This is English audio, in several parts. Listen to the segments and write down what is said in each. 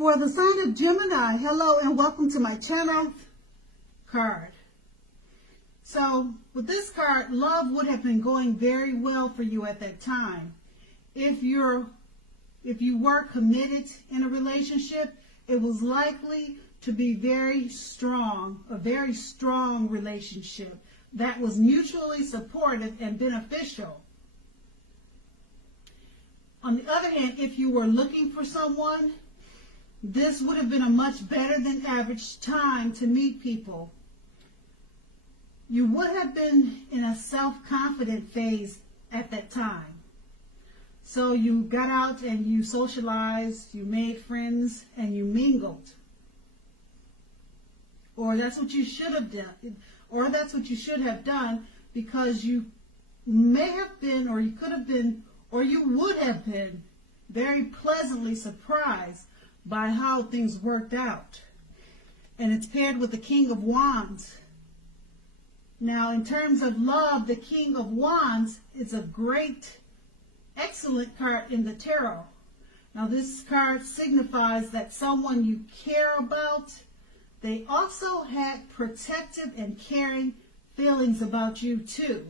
For the sign of Gemini, hello and welcome to my channel. Card. So with this card, love would have been going very well for you at that time. If you were committed in a relationship, it was likely to be very strong, a very strong relationship that was mutually supportive and beneficial. On the other hand, if you were looking for someone, this would have been a much better than average time to meet people. You would have been in a self-confident phase at that time. So you got out and you socialized, you made friends, and you mingled. Or that's what you should have done. Or that's what you should have done, because you may have been, or you could have been, or you would have been very pleasantly surprised by how things worked out. And it's paired with the King of Wands. Now, in terms of love, the King of Wands is a great, excellent card in the tarot. Now, this card signifies that someone you care about, they also had protective and caring feelings about you too.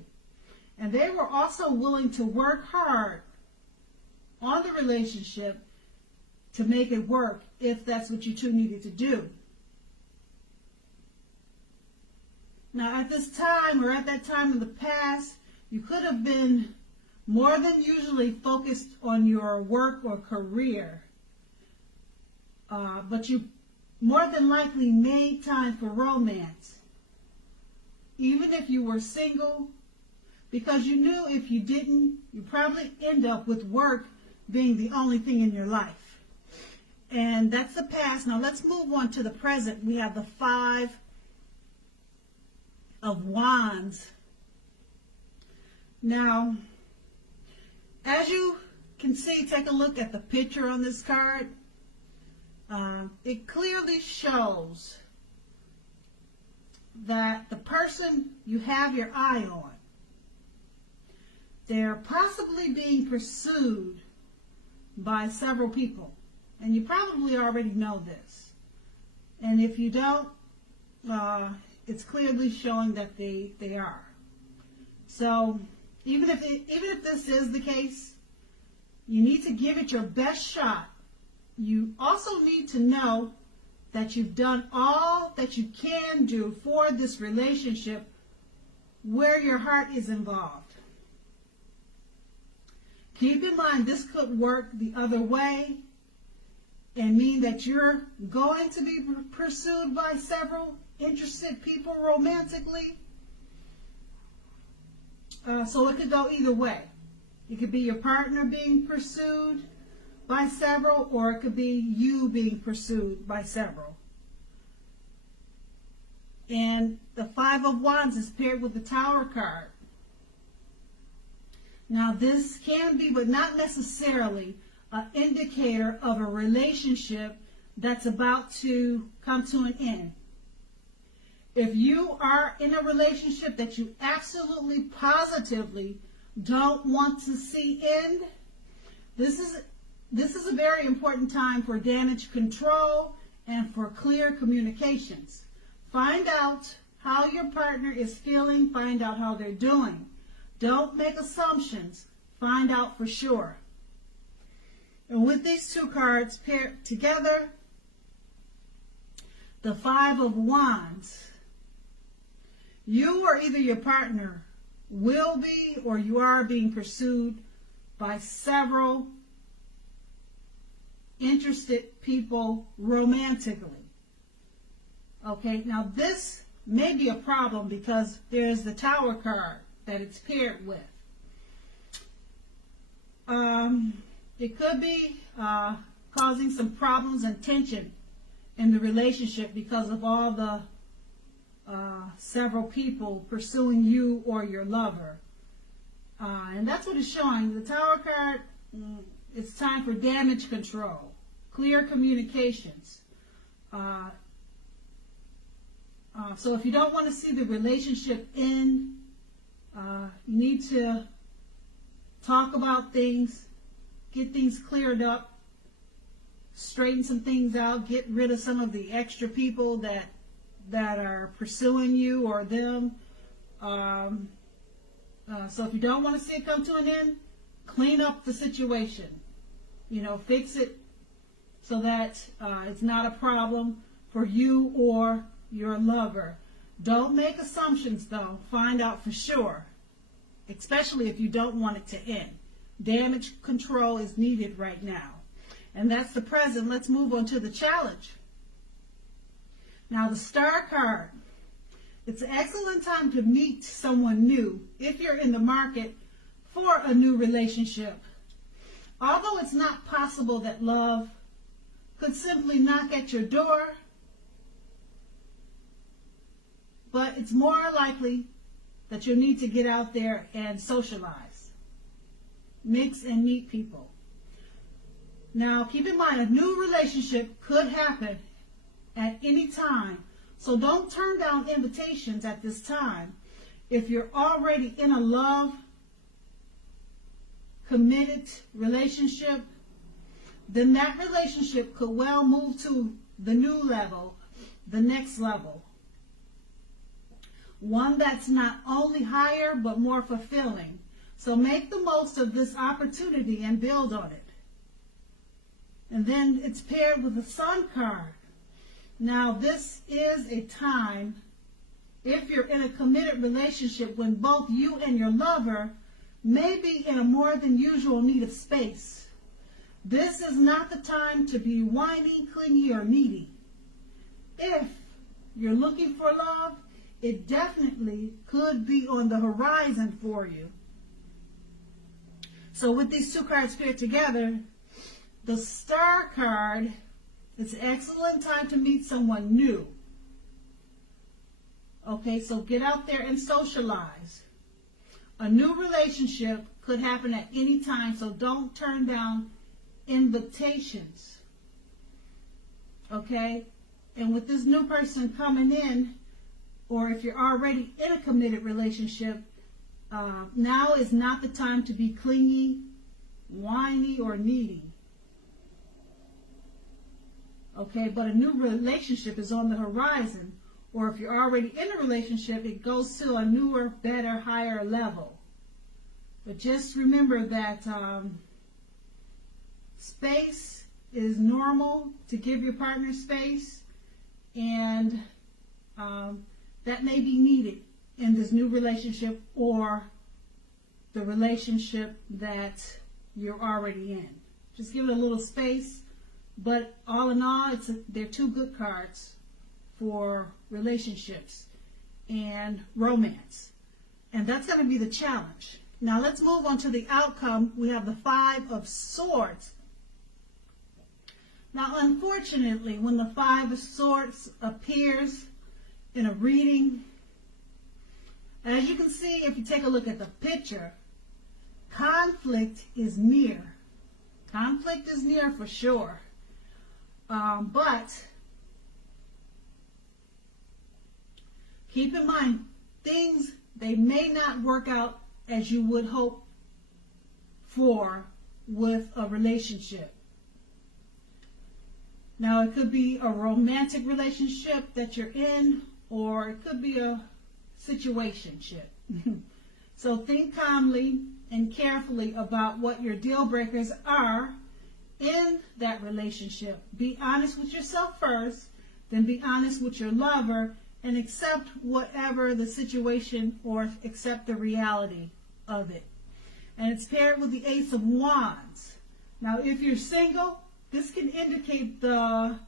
And they were also willing to work hard on the relationship to make it work if that's what you two needed to do. Now, at this time, or at that time in the past, you could have been more than usually focused on your work or career. But you more than likely made time for romance, even if you were single, because you knew if you didn't, you'd probably end up with work being the only thing in your life. And that's the past. Now let's move on to the present. We have the Five of Wands. Now, as you can see, take a look at the picture on this card. It clearly shows that the person you have your eye on, they're possibly being pursued by several people. And you probably already know this. And if you don't, it's clearly showing that they are. So even if this is the case, you need to give it your best shot. You also need to know that you've done all that you can do for this relationship where your heart is involved. Keep in mind, this could work the other way and mean that you're going to be pursued by several interested people romantically. So it could go either way. It could be your partner being pursued by several, or it could be you being pursued by several. And the Five of Wands is paired with the Tower card. Now this can be, but not necessarily, an indicator of a relationship that's about to come to an end. If you are in a relationship that you absolutely positively don't want to see end, this is a very important time for damage control and for clear communications. Find out how your partner is feeling, find out how they're doing. Don't make assumptions, find out for sure. And with these two cards paired together, the Five of Wands, you or either your partner will be, or you are being pursued by several interested people romantically. Okay, now this may be a problem because there's the Tower card that it's paired with. It could be causing some problems and tension in the relationship because of all the several people pursuing you or your lover. And that's what it's showing. The Tower card, it's time for damage control, clear communications. So if you don't want to see the relationship end, you need to talk about things, get things cleared up, straighten some things out, get rid of some of the extra people that are pursuing you or them. So if you don't want to see it come to an end, clean up the situation. Fix it so that it's not a problem for you or your lover. Don't make assumptions, though. Find out for sure, especially if you don't want it to end. Damage control is needed right now. And that's the present. Let's move on to the challenge. Now, the Star card. It's an excellent time to meet someone new if you're in the market for a new relationship. Although it's not possible that love could simply knock at your door, but it's more likely that you'll need to get out there and socialize, mix and meet people. Now, keep in mind, a new relationship could happen at any time, so don't turn down invitations at this time. If you're already in a love, committed relationship, then that relationship could well move to the new level, the next level. One that's not only higher, but more fulfilling. So make the most of this opportunity and build on it. And then it's paired with the Sun card. Now, this is a time, if you're in a committed relationship, when both you and your lover may be in a more than usual need of space. This is not the time to be whiny, clingy, or needy. If you're looking for love, it definitely could be on the horizon for you. So with these two cards paired together, the Star card, it's an excellent time to meet someone new. Okay, so get out there and socialize. A new relationship could happen at any time, so don't turn down invitations. Okay? And with this new person coming in, or if you're already in a committed relationship, now is not the time to be clingy, whiny, or needy. Okay, but a new relationship is on the horizon. Or if you're already in a relationship, it goes to a newer, better, higher level. But just remember that space is normal, to give your partner space, and that may be needed in this new relationship or the relationship that you're already in. Just give it a little space, but all in all, they're two good cards for relationships and romance. And that's going to be the challenge. Now let's move on to the outcome. We have the Five of Swords. Now, unfortunately, when the Five of Swords appears in a reading, as you can see, if you take a look at the picture, conflict is near. Conflict is near for sure. But keep in mind, things, they may not work out as you would hope for with a relationship. Now, it could be a romantic relationship that you're in, or it could be a situationship. So think calmly and carefully about what your deal breakers are in that relationship. Be honest with yourself first, then be honest with your lover, and accept whatever the situation, or accept the reality of it. And it's paired with the Ace of Wands. Now, if you're single, this can indicate the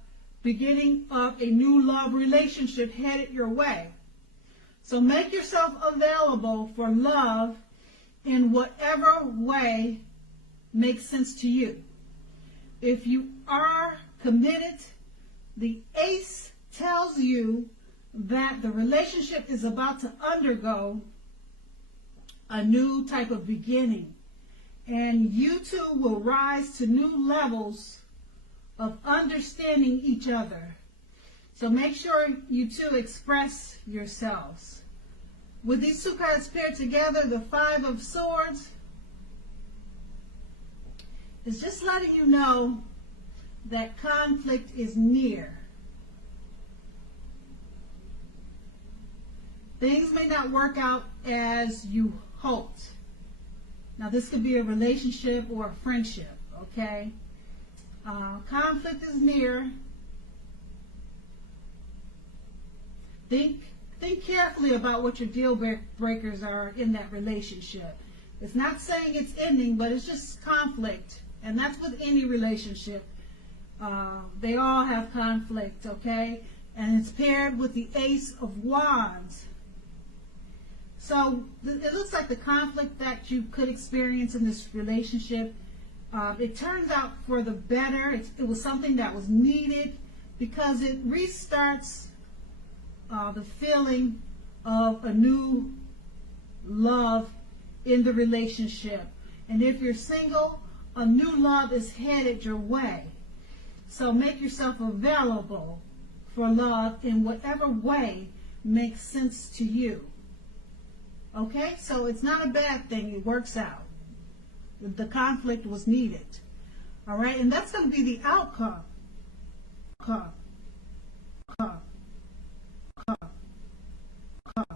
beginning of a new love relationship headed your way. So make yourself available for love in whatever way makes sense to you. If you are committed, the Ace tells you that the relationship is about to undergo a new type of beginning, and you two will rise to new levels of understanding each other. So make sure you two express yourselves. With these two cards paired together, the Five of Swords is just letting you know that conflict is near. Things may not work out as you hoped. Now, this could be a relationship or a friendship, okay? Conflict is near. Think carefully about what your deal breakers are in that relationship. It's not saying it's ending, but it's just conflict. And that's with any relationship. They all have conflict, okay? And it's paired with the Ace of Wands. So it looks like the conflict that you could experience in this relationship, it turns out for the better. It was something that was needed because it restarts the feeling of a new love in the relationship. And if you're single, a new love is headed your way. So make yourself available for love in whatever way makes sense to you. Okay, so it's not a bad thing. It works out. The conflict was needed. All right, and that's going to be the outcome.